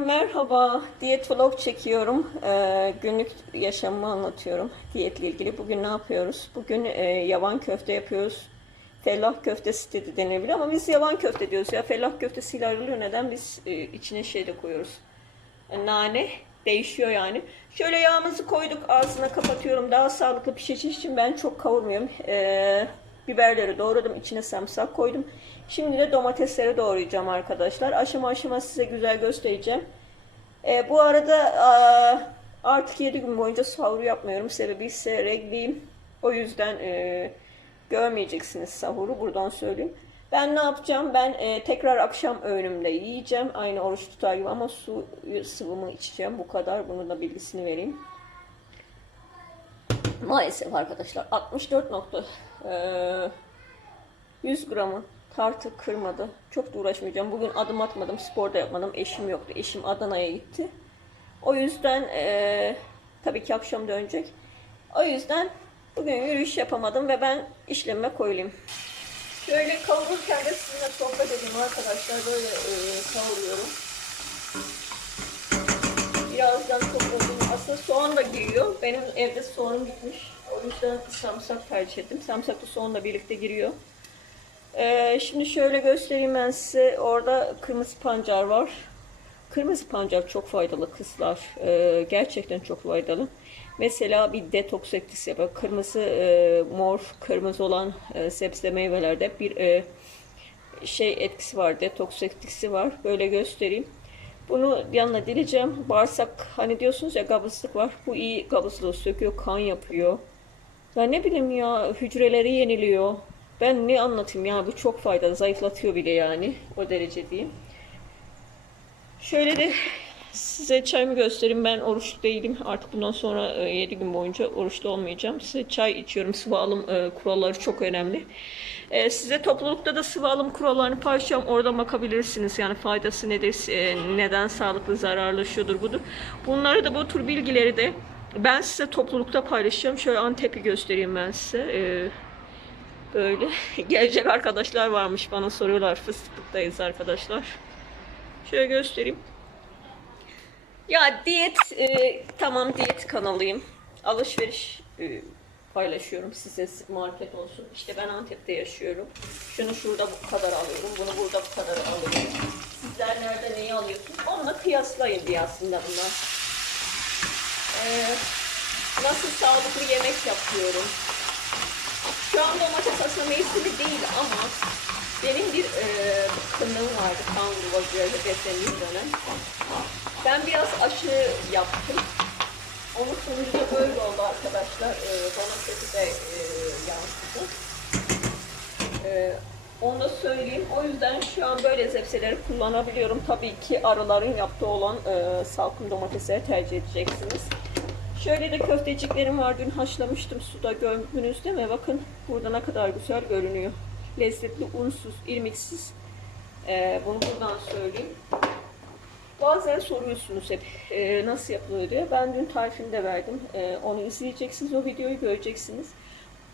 Merhaba, diyet vlog çekiyorum. Ee, günlük yaşamımı anlatıyorum diyetle ilgili. Bugün ne yapıyoruz? Bugün e, yavan köfte yapıyoruz. Fellah köftesi de denebilir ama biz yavan köfte diyoruz ya. Fellah köftesiyle ayrılıyor. Neden? Biz e, içine şey de koyuyoruz. E, nane değişiyor yani. Şöyle yağımızı koyduk. Ağzına kapatıyorum. Daha sağlıklı pişeceği için ben çok kavurmuyorum. Ee, biberleri doğradım. içine sarımsak koydum. Şimdi de domatesleri doğrayacağım arkadaşlar. Aşama aşama size güzel göstereceğim. Ee, bu arada aa, artık 7 gün boyunca sahur yapmıyorum. Sebebi ise regliyim. O yüzden e, görmeyeceksiniz sahuru. Buradan söyleyeyim. Ben ne yapacağım? Ben e, tekrar akşam öğünümde yiyeceğim. Aynı oruç tutar gibi ama su sıvımı içeceğim. Bu kadar. Bunu da bilgisini vereyim. Maalesef arkadaşlar 64 nokta e, 100 gramı tartı kırmadı. Çok da uğraşmayacağım. Bugün adım atmadım. Spor da yapmadım. Eşim yoktu. Eşim Adana'ya gitti. O yüzden e, tabii ki akşam dönecek. O yüzden bugün yürüyüş yapamadım ve ben işlemime koyulayım. Şöyle kavururken de sizinle sohbet edeyim arkadaşlar. Böyle e, kavuruyorum. Birazdan oldu. Aslında soğan da giriyor. Benim evde soğanım gitmiş. O yüzden sarımsak tercih ettim. Sarımsaklı soğanla birlikte giriyor. Ee, şimdi şöyle göstereyim ben size. Orada kırmızı pancar var. Kırmızı pancar çok faydalı kızlar. Ee, gerçekten çok faydalı. Mesela bir detoks etkisi yapıyor. Kırmızı, e, mor, kırmızı olan e, sebze meyvelerde bir e, şey etkisi var. Detoks etkisi var. Böyle göstereyim. Bunu yanına dileceğim. Bağırsak hani diyorsunuz ya kabızlık var. Bu iyi kabızlığı söküyor, kan yapıyor. Ya ne bileyim ya hücreleri yeniliyor. Ben ne anlatayım ya bu çok faydalı. Zayıflatıyor bile yani. O derece diyeyim. Şöyle de size çayımı göstereyim. Ben oruç değilim. Artık bundan sonra 7 gün boyunca oruçlu olmayacağım. Size çay içiyorum. Sıvı alım e, kuralları çok önemli. E, Size toplulukta da sıvı alım kurallarını paylaşacağım. Orada bakabilirsiniz. Yani faydası nedir, e, neden sağlıklı, zararlı, budur. Bunları da bu tür bilgileri de ben size toplulukta paylaşacağım. Şöyle Antep'i göstereyim ben size. E, Böyle gelecek arkadaşlar varmış bana soruyorlar. Fıstıklıktayız arkadaşlar. Şöyle göstereyim. Ya diyet e, tamam diyet kanalıyım. Alışveriş e, paylaşıyorum size market olsun. İşte ben Antep'te yaşıyorum. Şunu şurada bu kadar alıyorum. Bunu burada bu kadar alıyorum. Sizler nerede neyi alıyorsunuz? Onunla kıyaslayın diye aslında bunlar. E, nasıl sağlıklı yemek yapıyorum. Şu an domates aslında mevsimi değil ama benim bir e, bıkkınlığım vardı kan vaziyeti beslediğim dönem. Ben biraz aşı yaptım. Onun sonucu da böyle oldu arkadaşlar. E, domatesi de e, yansıdı. E, onu da söyleyeyim. O yüzden şu an böyle zepseleri kullanabiliyorum. Tabii ki arıların yaptığı olan e, salkım domatesleri tercih edeceksiniz. Şöyle de köfteciklerim var. Dün haşlamıştım suda gördünüz değil mi? Bakın burada ne kadar güzel görünüyor. Lezzetli, unsuz, irmiksiz. Ee, bunu buradan söyleyeyim. Bazen soruyorsunuz hep e, nasıl yapılıyor diye. Ben dün tarifini de verdim. E, onu izleyeceksiniz. O videoyu göreceksiniz.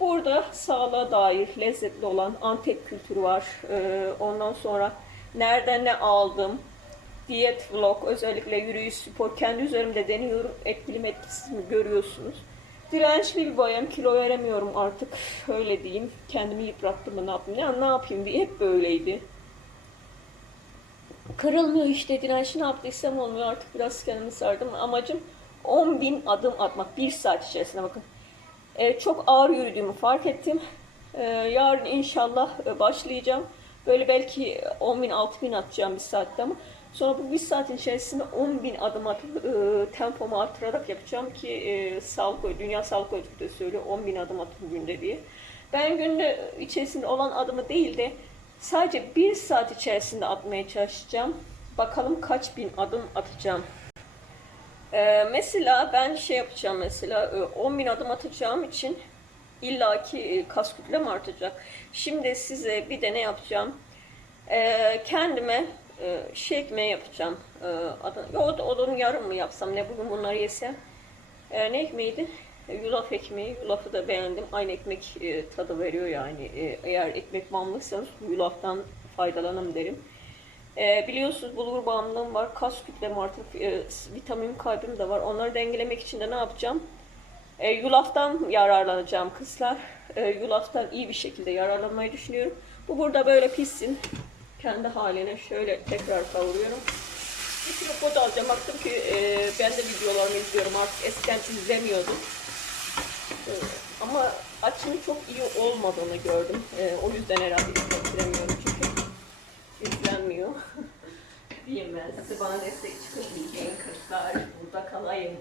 Burada sağlığa dair lezzetli olan Antep kültürü var. E, ondan sonra nereden ne aldım, diyet vlog, özellikle yürüyüş, spor kendi üzerimde deniyorum. Etkili mi etkisiz mi görüyorsunuz. Dirençli bir bayım, kilo veremiyorum artık. Öyle diyeyim. Kendimi yıprattım mı ne yapayım? Ya ne yapayım diye hep böyleydi. Kırılmıyor işte dirençli ne yaptıysam olmuyor. Artık biraz kendimi sardım. Amacım 10 bin adım atmak. Bir saat içerisinde bakın. Ee, çok ağır yürüdüğümü fark ettim. Ee, yarın inşallah e, başlayacağım. Böyle belki 10 bin, 6 bin atacağım bir saatte ama Sonra bu bir saatin içerisinde 10 bin adım atıp e, tempomu artırarak yapacağım ki e, sağlık, Dünya Sağlık Örgütü de söylüyor 10 bin adım atın günde diye. Ben günde içerisinde olan adımı değil de sadece bir saat içerisinde atmaya çalışacağım. Bakalım kaç bin adım atacağım. E, mesela ben şey yapacağım mesela e, 10 bin adım atacağım için illaki e, kas kütlem artacak. Şimdi size bir de ne yapacağım? E, kendime e, şey ekmeği yapacağım. E, adı, o onun yarım mı yapsam ne bugün bunları yesem. E, ne ekmeğiydi? Yulaf ekmeği. Yulafı da beğendim. Aynı ekmek e, tadı veriyor yani. E, eğer ekmek bağımlıysanız yulaftan faydalanım derim. E, biliyorsunuz bulgur bağımlılığım var. Kas kütlem artık e, vitamin kaybım da var. Onları dengelemek için de ne yapacağım? E, yulaftan yararlanacağım kızlar. E, yulaftan iyi bir şekilde yararlanmayı düşünüyorum. Bu burada böyle pişsin. Kendi haline şöyle tekrar kavuruyorum. Bir tripod alacağım. Baktım ki e, ben de videolarını izliyorum artık. Eskiden izlemiyordum. E, ama açının çok iyi olmadığını gördüm. E, o yüzden herhalde izletiremiyorum çünkü izlenmiyor. Diyeyim ben size bana destek çıkın diyeceğim kızlar. Burada kalayım.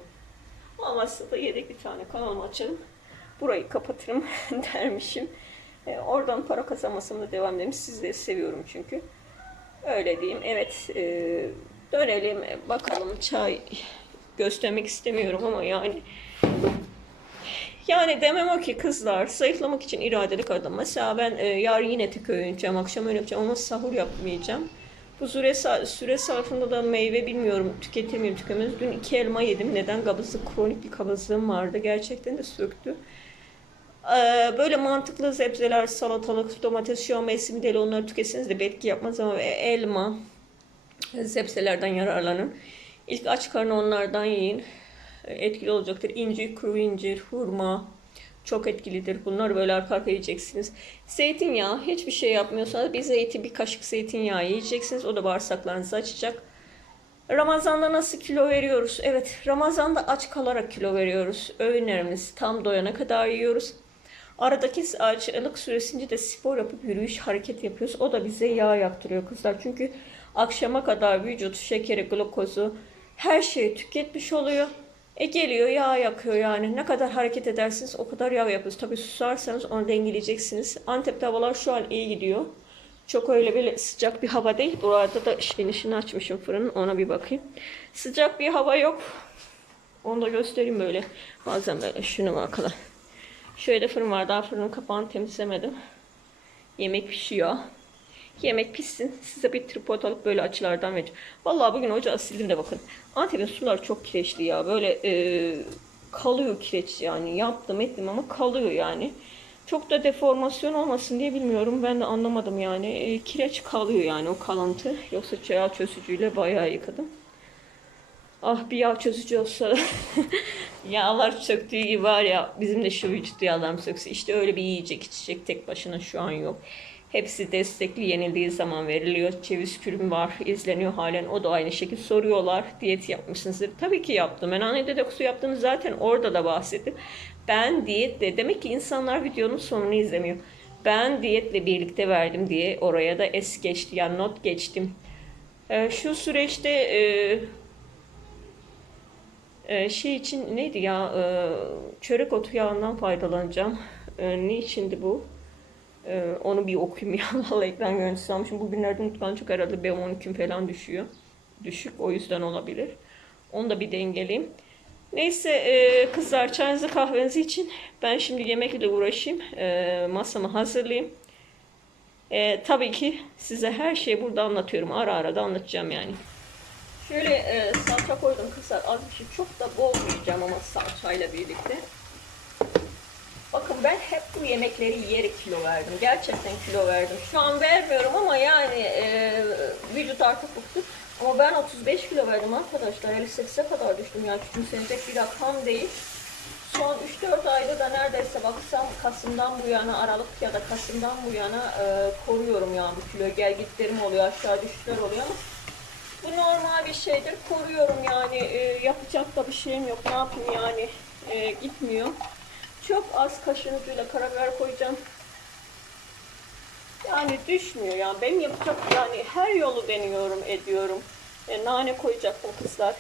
Olmazsa da yedek bir tane kanal açarım. Burayı kapatırım dermişim. E, oradan para kazanmasına devam edelim. Sizleri seviyorum çünkü. Öyle diyeyim. Evet. E, dönelim. Bakalım çay göstermek istemiyorum ama yani yani demem o ki kızlar zayıflamak için iradeli kadın. Mesela ben e, yarın yine tek öğün yiyeceğim, akşam öğün yapacağım ama sahur yapmayacağım. Bu süre, süre zarfında da meyve bilmiyorum tüketemiyorum tüketemiyoruz. Dün iki elma yedim. Neden? Kabızlık, kronik bir kabızlığım vardı. Gerçekten de söktü. Ee, böyle mantıklı sebzeler, salatalık, domates, şu an mevsimi değil onları tüketseniz de belki yapmaz ama e, elma, sebzelerden yararlanın. İlk aç karnı onlardan yiyin. Etkili olacaktır. İncir, kuru incir, hurma çok etkilidir. Bunları böyle arka arkaya yiyeceksiniz. Zeytinyağı hiçbir şey yapmıyorsanız bir zeytin, bir kaşık zeytinyağı yiyeceksiniz. O da bağırsaklarınızı açacak. Ramazan'da nasıl kilo veriyoruz? Evet, Ramazan'da aç kalarak kilo veriyoruz. Öğünlerimizi tam doyana kadar yiyoruz. Aradaki açlık süresince de spor yapıp yürüyüş, hareket yapıyoruz. O da bize yağ yaptırıyor kızlar. Çünkü akşama kadar vücut şekeri, glukozu her şeyi tüketmiş oluyor. E geliyor yağ yakıyor yani. Ne kadar hareket edersiniz o kadar yağ yapıyorsunuz. Tabii susarsanız onu dengeleyeceksiniz. Antep'te havalar şu an iyi gidiyor. Çok öyle böyle sıcak bir hava değil. Bu arada da şeyin işini açmışım fırının. Ona bir bakayım. Sıcak bir hava yok. Onu da göstereyim böyle. Bazen böyle şunu bakalım. Şöyle fırın var. Daha fırının kapağını temizlemedim. Yemek pişiyor. Yemek pişsin. Size bir tripod alıp böyle açılardan vereceğim. Vallahi bugün ocağı sildim de bakın. Antep'in sular çok kireçli ya. Böyle e, kalıyor kireç yani. Yaptım ettim ama kalıyor yani. Çok da deformasyon olmasın diye bilmiyorum. Ben de anlamadım yani. E, kireç kalıyor yani o kalıntı. Yoksa yağ çözücüyle bayağı yıkadım. Ah bir yağ çözücü olsa yağlar söktüğü gibi var ya bizim de şu vücut yağlarım sökse işte öyle bir yiyecek içecek tek başına şu an yok. Hepsi destekli yenildiği zaman veriliyor. Ceviz kürüm var izleniyor halen o da aynı şekilde soruyorlar diyet yapmışsınızdır. Tabii ki yaptım. Ben anne dedeksu yaptığımı zaten orada da bahsettim. Ben diyetle demek ki insanlar videonun sonunu izlemiyor. Ben diyetle birlikte verdim diye oraya da es geçti yani not geçtim. Ee, şu süreçte e, ee, şey için neydi ya e, çörek otu yağından faydalanacağım. E, ne içindi bu? E, onu bir okuyayım ya. Vallahi ekran görüntüsü almışım. Bugünlerde unutkan çok herhalde B12 falan düşüyor. Düşük o yüzden olabilir. Onu da bir dengeleyeyim. Neyse e, kızlar çayınızı kahvenizi için ben şimdi yemekle uğraşayım. E, masamı hazırlayayım. E, tabii ki size her şeyi burada anlatıyorum. Ara ara da anlatacağım yani. Şöyle e, salça koydum kızlar. Az bir şey çok da bol koyacağım ama salçayla birlikte. Bakın ben hep bu yemekleri yiyerek kilo verdim. Gerçekten kilo verdim. Şu an vermiyorum ama yani e, vücut artık bıktı. Ama ben 35 kilo verdim arkadaşlar. 58'e kadar düştüm. Yani küçümsenecek bir rakam değil. Son 3-4 ayda da neredeyse baksam Kasım'dan bu yana Aralık ya da Kasım'dan bu yana e, koruyorum yani bu kilo. Gel gitlerim oluyor aşağı düşüşler oluyor ama bu normal bir şeydir. Koruyorum yani. E, yapacak da bir şeyim yok. Ne yapayım yani. E, gitmiyor. Çok az kaşın ucuyla karabiber koyacağım. Yani düşmüyor yani. Benim yapacak yani her yolu deniyorum, ediyorum. E, nane koyacaktım kızlar.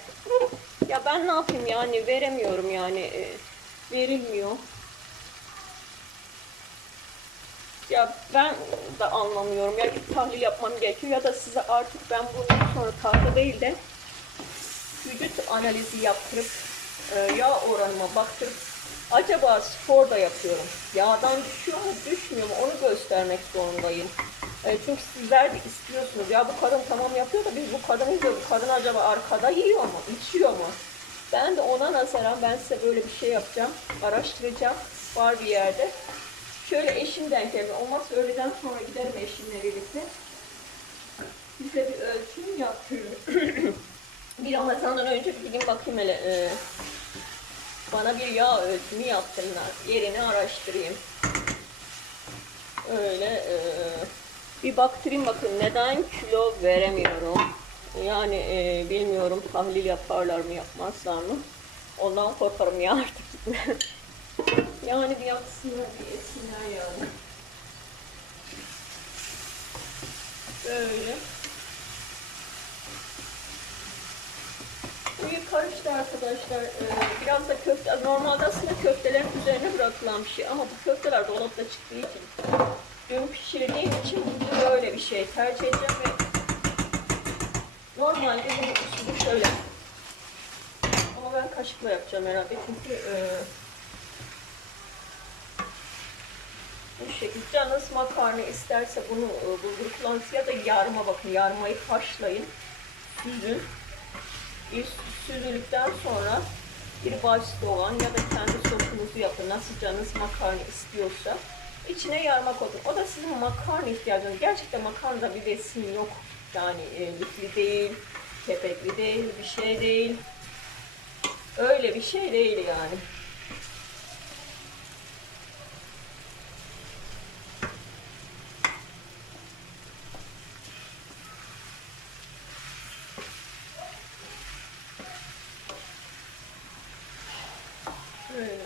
Ya ben ne yapayım yani veremiyorum yani. E, verilmiyor. Ya ben de anlamıyorum. Ya bir tahlil yapmam gerekiyor ya da size artık ben bundan sonra tahta değil de vücut analizi yaptırıp e, yağ oranıma baktırıp acaba spor da yapıyorum. Yağdan düşüyor mu düşmüyor mu onu göstermek zorundayım. E, çünkü sizler de istiyorsunuz. Ya bu kadın tamam yapıyor da biz bu kadını izliyoruz. Bu kadın acaba arkada yiyor mu? içiyor mu? Ben de ona nazaran ben size böyle bir şey yapacağım. Araştıracağım. Var bir yerde. Şöyle eşim denk geldi. Olmazsa öğleden sonra giderim eşimle birlikte. Bize bir ölçüm yaptırın. bir Ramazan'dan önce bir gideyim bakayım hele. e, bana bir yağ ölçümü yapsınlar. Yerini araştırayım. Öyle e, bir baktırayım bakın neden kilo veremiyorum. Yani e, bilmiyorum tahlil yaparlar mı yapmazlar mı. Ondan korkarım ya artık. yani bir yapsınlar bir etsinler yani. Böyle. Bu karıştı arkadaşlar. Ee, biraz da köfte, normalde aslında köftelerin üzerine bırakılan bir şey ama bu köfteler dolapta çıktığı için dün pişirdiğim için bugün böyle bir şey tercih edeceğim ve normalde bunun usulü şöyle. Ama ben kaşıkla yapacağım herhalde çünkü e, bu şekilde canınız makarna isterse bunu e, bulgur kullanısı ya da yarma bakın yarmayı haşlayın süzün Üst süzüldükten sonra bir baş soğan ya da kendi sosunuzu yapın. Nasıl canınız makarna istiyorsa. içine yarma koyun. O da sizin makarna ihtiyacınız. Gerçekten makarnada bir besin yok. Yani e, lifli değil, kepekli değil, bir şey değil. Öyle bir şey değil yani. Böyle.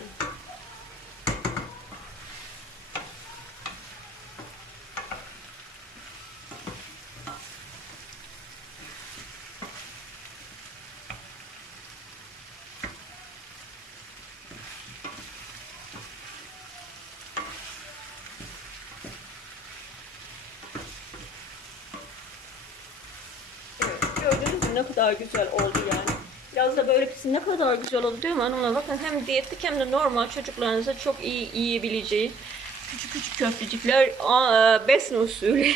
Evet, ne kadar güzel oldu yani. Biraz da böyle pisi ne kadar güzel oldu değil mi hanımlar? Bakın hem diyetlik hem de normal çocuklarınıza çok iyi yiyebileceği küçük küçük köftecikler aa, e, besin usulü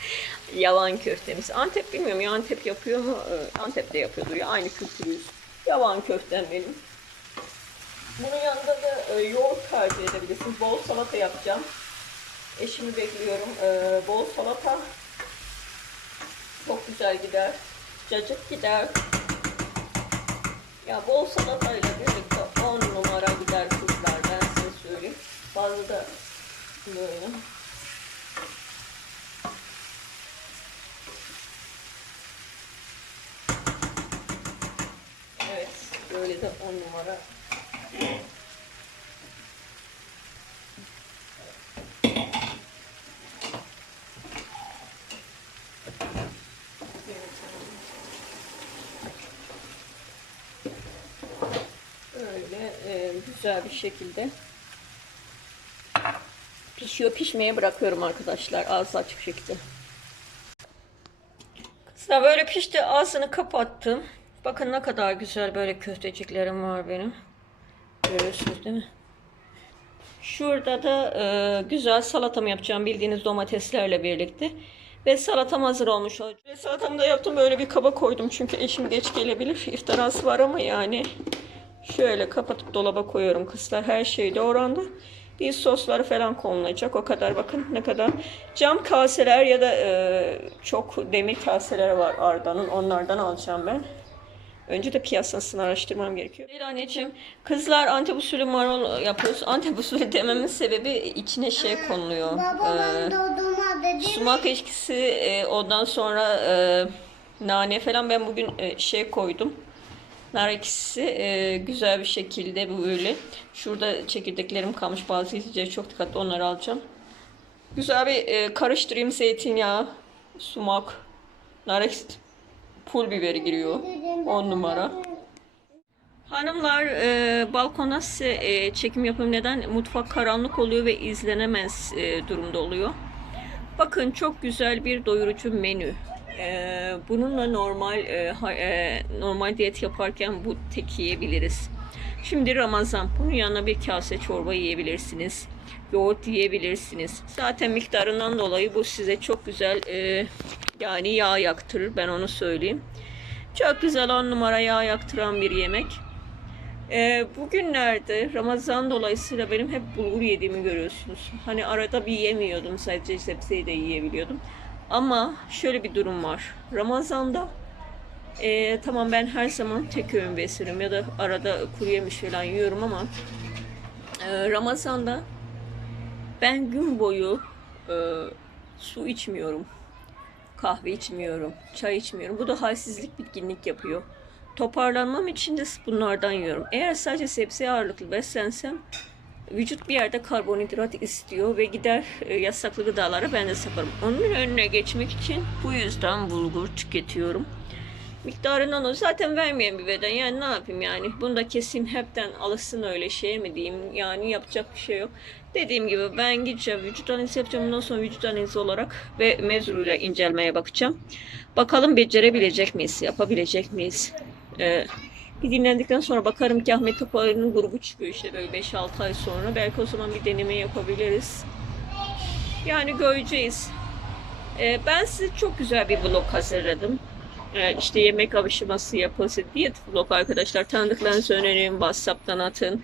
yavan köftemiz. Antep bilmiyorum ya Antep yapıyor mu? Ee, Antep de yapıyordur ya aynı kültürüyüz. Yavan köftem benim. Bunun yanında da e, yoğurt tercih edebilirsiniz. Bol salata yapacağım. Eşimi bekliyorum. Bol salata çok güzel gider. Cacık gider. Ya bol salatayla birlikte 10 numara gider kızlar ben size söyleyeyim. Fazla da böyle. Evet, böyle de 10 numara. Öyle e, güzel bir şekilde pişiyor. Pişmeye bırakıyorum arkadaşlar. Ağzı açık şekilde. Kızlar böyle pişti. Ağzını kapattım. Bakın ne kadar güzel böyle köfteciklerim var benim. Görüyorsunuz değil mi? Şurada da e, güzel salatamı yapacağım bildiğiniz domateslerle birlikte. Ve salatam hazır olmuş olacak. Salatamı da yaptım böyle bir kaba koydum çünkü eşim geç gelebilir. İftarası var ama yani şöyle kapatıp dolaba koyuyorum kızlar. Her şey doğrandı. Bir sosları falan konulacak. O kadar bakın ne kadar. Cam kaseler ya da e, çok demir kaseler var Arda'nın. Onlardan alacağım ben. Önce de piyasasını araştırmam gerekiyor. Bir anneciğim, kızlar Antep usulü marul yapıyoruz. Antep usulü dememin sebebi içine şey konuluyor. Babamın Ee, dedi. sumak eşkisi, e, ondan sonra e, nane falan ben bugün e, şey koydum. Nar ekşisi e, güzel bir şekilde böyle. Şurada çekirdeklerim kalmış bazı izleyiciler çok dikkatli onları alacağım. Güzel bir e, karıştırayım zeytinyağı, sumak, nar ekşisi, pul biberi giriyor. 10 numara. Hanımlar e, balkona size e, çekim yapayım neden? Mutfak karanlık oluyor ve izlenemez e, durumda oluyor. Bakın çok güzel bir doyurucu menü. E, bununla normal e, e, normal diyet yaparken bu tek yiyebiliriz. Şimdi Ramazan. Bunun yanına bir kase çorba yiyebilirsiniz. Yoğurt yiyebilirsiniz. Zaten miktarından dolayı bu size çok güzel e, yani yağ yaktırır. Ben onu söyleyeyim. Çok güzel on numara yağ yaktıran bir yemek. Ee, bugünlerde Ramazan dolayısıyla benim hep bulgur yediğimi görüyorsunuz. Hani arada bir yemiyordum sadece sebzeyi de yiyebiliyordum. Ama şöyle bir durum var. Ramazan'da e, tamam ben her zaman tek öğün besliyorum ya da arada kuru yemiş falan yiyorum ama e, Ramazan'da ben gün boyu e, su içmiyorum. Kahve içmiyorum, çay içmiyorum. Bu da halsizlik, bitkinlik yapıyor. Toparlanmam için de bunlardan yiyorum. Eğer sadece sebze ağırlıklı beslensem vücut bir yerde karbonhidrat istiyor ve gider e, yasaklı gıdalara ben de saparım. Onun önüne geçmek için bu yüzden bulgur tüketiyorum. Miktarından o zaten vermeyen bir beden yani ne yapayım yani bunu da keseyim hepten alışsın öyle şeye mi diyeyim yani yapacak bir şey yok. Dediğim gibi ben gideceğim vücut analizi yapacağım bundan sonra vücut analizi olarak ve mezruyla incelmeye bakacağım. Bakalım becerebilecek miyiz yapabilecek miyiz? Ee, bir dinlendikten sonra bakarım ki Ahmet Topal'ın grubu çıkıyor işte böyle 5-6 ay sonra. Belki o zaman bir deneme yapabiliriz. Yani göreceğiz. Ee, ben size çok güzel bir vlog hazırladım. Ee, işte yemek alışması yapılsın. Diyet vlog arkadaşlar. Tanıdıklarınızı önerin. Whatsapp'tan atın.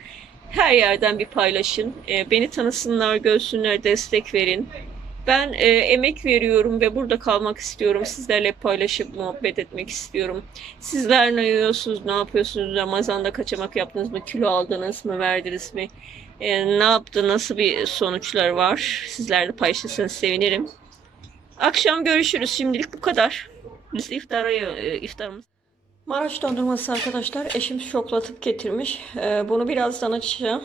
Her yerden bir paylaşın. Ee, beni tanısınlar, görsünler, destek verin. Ben e, emek veriyorum ve burada kalmak istiyorum. Sizlerle paylaşıp muhabbet etmek istiyorum. Sizler ne yiyorsunuz, ne yapıyorsunuz? Ramazan'da kaçamak yaptınız mı? Kilo aldınız mı? Verdiniz mi? E, ne yaptı? Nasıl bir sonuçlar var? Sizlerle paylaşırsanız sevinirim. Akşam görüşürüz. Şimdilik bu kadar. Biz iftara, e, iftarımız. Maraş dondurması arkadaşlar. Eşim şoklatıp getirmiş. E, bunu birazdan açacağım.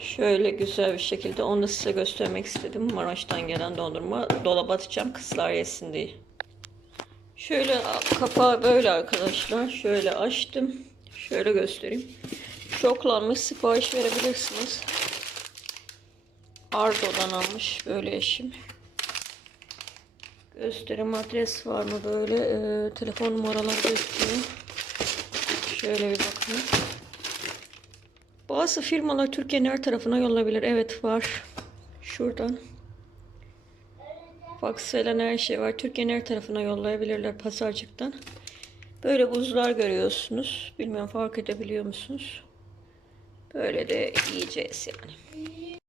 Şöyle güzel bir şekilde onu size göstermek istedim. Maraş'tan gelen dondurma. Dolaba atacağım kızlar yesin diye. Şöyle kapağı böyle arkadaşlar. Şöyle açtım. Şöyle göstereyim. Şoklanmış sipariş verebilirsiniz. Ardo'dan almış böyle eşim. Gösterim adres var mı böyle e, telefon numaraları gösteriyor. Şöyle bir bakın. Bazı firmalar Türkiye'nin her tarafına yollayabilir. Evet var. Şuradan. Fax falan her şey var. Türkiye'nin her tarafına yollayabilirler pazarcıktan. Böyle buzlar görüyorsunuz. Bilmiyorum fark edebiliyor musunuz? Böyle de yiyeceğiz yani.